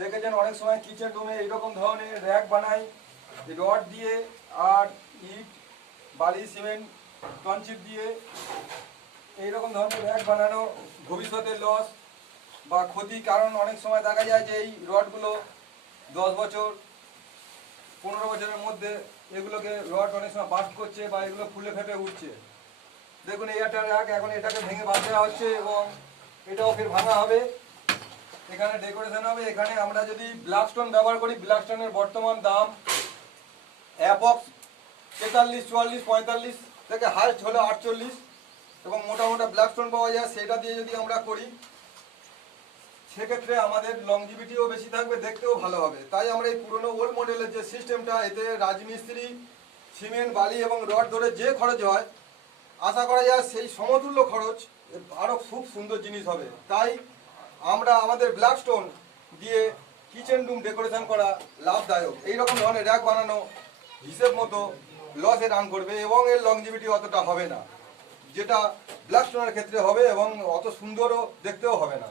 দেখেছেন অনেক সময় কিচেন রুমে এইরকম ধরনের র্যাক বানাই রড দিয়ে আর ইট বালি সিমেন্ট কনক্রিট দিয়ে এইরকম ধরনের র্যাক বানানো ভবিষ্যতে লস বা ক্ষতি। কারণ অনেক সময় দেখা যায় যে এই রডগুলো 10 বছর 15 বছরের মধ্যে এগুলোকে রড অনেক সময় বাস্ট করছে বা এগুলো ফুলে ফেটে উঠছে। দেখুন এই একটা র্যাক, এখন এটাকে ভেঙে বাদ দেওয়া হচ্ছে এবং এটাও ফের ভাঙা হবে, এখানে ডেকোরেশন হবে। এখানে আমরা যদি ব্ল্যাক স্টোন ব্যবহার করি, ব্ল্যাক স্টোনের বর্তমান দাম অ্যাপক্স 43, 44, 45 থেকে হাইস্ট হলো 48 এবং মোটা মোটা ব্ল্যাক স্টোন পাওয়া যায়। সেটা দিয়ে যদি আমরা করি সেক্ষেত্রে আমাদের লংজিভিটিও বেশি থাকবে, দেখতেও ভালো হবে। তাই আমরা এই পুরনো ওল্ড মডেলের যে সিস্টেমটা, এতে রাজমিস্ত্রি সিমেন্ট বালি এবং রড ধরে যে খরচ হয় আশা করা যায় সেই সমতুল্য খরচ আরও খুব সুন্দর জিনিস হবে। তাই আমরা আমাদের ব্ল্যাক স্টোন দিয়ে কিচেন রুম ডেকোরেশন করা লাভদায়ক। এইরকম ধরনের র্যাক বানানো হিসেব মতো লসে রান করবে এবং এর লংজিভিটি অতটা হবে না, যেটা ব্ল্যাক স্টোনের ক্ষেত্রে হবে এবং অত সুন্দরও দেখতেও হবে না।